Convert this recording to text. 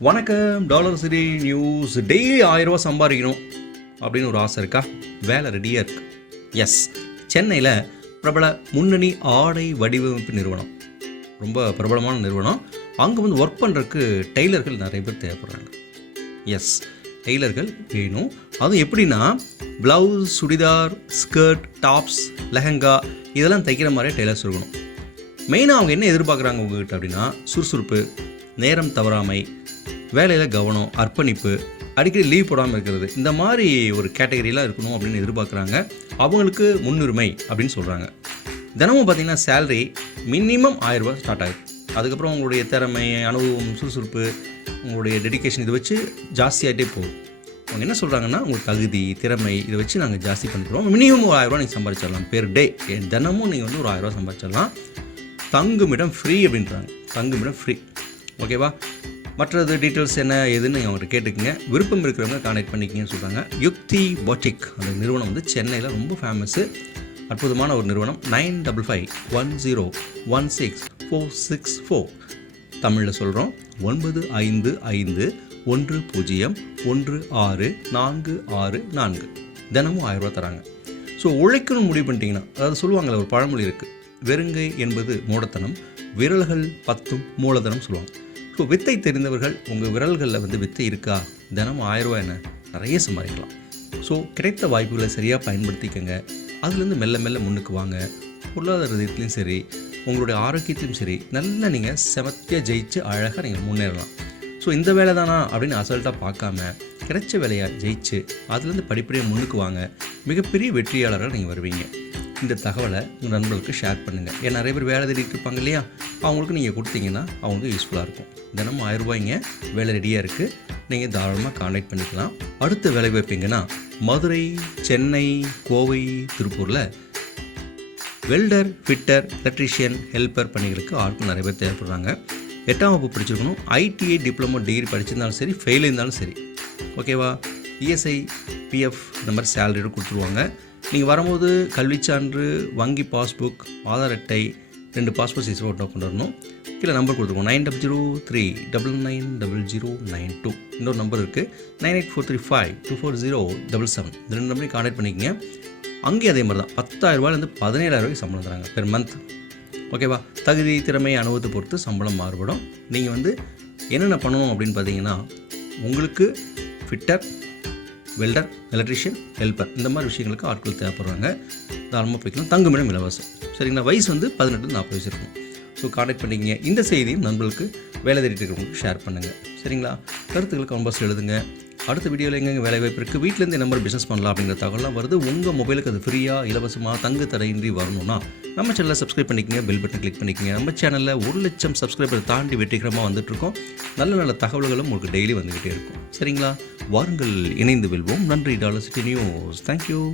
வணக்கம் dollar city news. Daily ஆயிரம் ரூபா சம்பாதிக்கணும் அப்படின்னு ஒரு ஆசை இருக்கா? வேலை ரெடியாக இருக்கு. எஸ் சென்னையில் பிரபல முன்னணி ஆடை வடிவமைப்பு நிறுவனம். ரொம்ப பிரபலமான நிறுவனம். அங்கே வந்து ஒர்க் பண்ணுறதுக்கு டெய்லர்கள் நிறைய பேர் தேவைப்படுறாங்க. எஸ் டெய்லர்கள் வேணும். அதுவும் எப்படின்னா blouse churidar skirt tops lehenga இதெல்லாம் தைக்கிற மாதிரியே டெய்லர்ஸ் இருக்கணும். மெயினாக அவங்க என்ன எதிர்பார்க்குறாங்க உங்ககிட்ட அப்படின்னா சுறுசுறுப்பு நேரம் தவறாமை வேலையில் கவனம் அர்ப்பணிப்பு அடிக்கடி லீவ் போடாமல் இருக்கிறது இந்த மாதிரி ஒரு கேட்டகரியெலாம் இருக்கணும் அப்படின்னு எதிர்பார்க்குறாங்க. அவங்களுக்கு முன்னுரிமை அப்படின்னு சொல்கிறாங்க தினமும் பார்த்திங்கன்னா சேலரி மினிமம் ஆயிரரூபா ஸ்டார்ட் ஆகுது. அதுக்கப்புறம் உங்களுடைய திறமை அனுபவம் சுறுசுறுப்பு உங்களுடைய டெடிகேஷன் இதை வச்சு ஜாஸ்தியாகிட்டே போகும் அவங்க என்ன சொல்கிறாங்கன்னா உங்கள் தகுதி திறமை இதை வச்சு நாங்கள் ஜாஸ்தி பண்ணுறோம் மினிமம் ஒரு ஆயிரரூபா நீங்கள் சம்பாதிச்சிடலாம் பெர் டே தினமும் நீங்கள் வந்து ஒரு ஆயிரரூபா சம்பாதிச்சிடலாம் தங்குமிடம் ஃப்ரீ அப்படின்றாங்க. தங்குமிடம் ஃப்ரீ ஓகேவா? மற்றது டீட்டெயில்ஸ் என்ன ஏதுன்னு அவங்கள்ட்ட கேட்டுக்கங்க. விருப்பம் இருக்கிறவங்க கான்டாக்ட் பண்ணிக்கிங்கன்னு சொல்கிறாங்க யுக்தி பாட்டிக் அந்த நிறுவனம் வந்து சென்னையில் ரொம்ப ஃபேமஸ்ஸு அற்புதமான ஒரு நிறுவனம். Nine double five one zero one six four six four தமிழில் சொல்கிறோம் ஒன்பது ஐந்து ஐந்து ஒன்று பூஜ்ஜியம் ஒன்று ஆறு நான்கு ஆறு நான்கு. தினமும் ஆயிரம் தராங்க. ஸோ உழைக்கணும் முடிவு பண்ணிட்டீங்கன்னா அதாவது சொல்லுவாங்கள்ல ஒரு பழமொழி இருக்குது வெறுங்கை என்பது மூடத்தனம் விரல்கள் பத்தும் மூலதனம் சொல்லுவாங்க. ஸோ வித்தை தெரிந்தவர்கள் உங்கள் விரல்களில் வந்து வித்தை இருக்கா? தினம் ஆயிரம் ரூபாய் என்ன? நிறைய சம்பாதிக்கலாம். ஸோ கிடைத்த வாய்ப்புகளை சரியாக பயன்படுத்திக்கங்க. அதுலேருந்து மெல்ல மெல்ல முன்னுக்கு வாங்க. பொருளாதார ரீதியிலையும் சரி உங்களுடைய ஆரோக்கியத்திலும் சரி நல்லா நீங்கள் செமத்தியாக ஜெயிச்சு அழகாக நீங்கள் முன்னேறலாம். ஸோ இந்த வேலை தானா? அப்படின்னு அசல்ட்டாக பார்க்காம கிடைச்ச வேலையை ஜெயிச்சு அதுலேருந்து படிப்படியாக முன்னுக்கு வாங்க. மிகப்பெரிய வெற்றியாளராக நீங்கள் வருவீங்க. இந்த தகவலை உங்கள் நண்பர்களுக்கு ஷேர் பண்ணுங்கள் ஏன் நிறைய பேர் வேலை தேடிட்டு இருப்பாங்க இல்லையா? அவங்களுக்கு நீங்கள் கொடுத்தீங்கன்னா அவங்களுக்கு யூஸ்ஃபுல்லாக இருக்கும். தினமும் ஆயிரம் ரூபாய்ங்க வேலை ரெடியாக இருக்குது நீங்கள் தாராளமாக காண்டாக்ட் பண்ணிக்கலாம். அடுத்த வேலை வைப்பீங்கன்னா மதுரை சென்னை கோவை திருப்பூரில் வெல்டர் ஃபிட்டர் எலக்ட்ரிஷியன் ஹெல்ப்பர் பணிகளுக்கு ஆட்கள் நிறைய பேர் தேவைப்படுறாங்க. எட்டாம் வகுப்பு படிச்சிருக்கணும். ஐடிஐ டிப்ளமோ டிகிரி படிச்சிருந்தாலும் சரி ஃபெயில் இருந்தாலும் சரி. ஓகேவா இஎஸ்ஐ பிஎஃப் இந்த மாதிரி சேலரியோடு கொடுத்துருவாங்க. நீங்கள் வரும்போது கல்விச் சான்று வங்கி பாஸ்புக் ஆதார் அட்டை ரெண்டு பாஸ்போர்ட் சைஸ் ஃபோட்டோ கொண்டு வரணும் கீழே நம்பர் கொடுத்துருக்கோம். Nine double zero three double nine double zero nine two இன்னொரு நம்பர் இருக்குது nine eight four three five two four zero double seven இந்த ரெண்டு நம்பரையும் கான்டாக்ட் பண்ணிக்கங்க. அங்கேயும் அதே மாதிரி தான். பத்தாயிரம் ரூபாயிலேருந்து பதினேழாயிரம் ரூபாய்க்கு சம்பளம் தராங்க. பெர் மந்த் ஓகேவா தகுதி திறமை அனுபவத்தை பொறுத்து சம்பளம் மாறுபடும். நீங்கள் வந்து என்னென்ன பண்ணணும் அப்படின்னு பார்த்தீங்கன்னா உங்களுக்கு ஃபிட்டர் வெல்டர் எலக்ட்ரிஷியன் ஹெல்ப்பர் இந்த மாதிரி விஷயங்களுக்கு ஆட்கள் தேவைப்படுறாங்க. தாராளமாக போய்க்கலாம். தங்குமிடம் இலவசம். சரிங்களா? வயசு வந்து பதினெட்டு நாற்பது வயசு இருக்கும். ஸோ காண்டாக்ட் பண்ணிக்கிங்க. இந்த செய்தியும் நண்பர்களுக்கு வேலை தேடிட்டு இருக்கிறவங்களுக்கு ஷேர் பண்ணுங்கள் சரிங்களா? கருத்துக்களுக்கு கம்பாஸ் எழுதுங்க. அடுத்த வீடியோவில் எங்கெங்கே வேலை வாய்ப்பு இருக்குது வீட்டிலேருந்து நம்பர் பிஸ்னஸ் பண்ணலாம் அப்படிங்கிற தகவலாம் வருது. உங்கள் மொபைலுக்கு அது ஃப்ரீயாக இலவசமாக தங்கு தடையின்றி வரணும்னா நம்ம சேனலை சப்ஸ்கிரைப் பண்ணிக்கங்க பெல் பட்டன் கிளிக் பண்ணிக்கங்க. நம்ம சேனலில் ஒரு லட்சம் சப்ஸ்கிரைபர் தாண்டி வெற்றிகரமாக வந்துட்டுருக்கோம். நல்ல நல்ல தகவல்களும் உங்களுக்கு டெய்லி வந்துக்கிட்டே இருக்கும். சரிங்களா? வாருங்கள் இணைந்து வெல்வோம். நன்றி டாலர் சிட்டி நியூஸ் தேங்க்யூ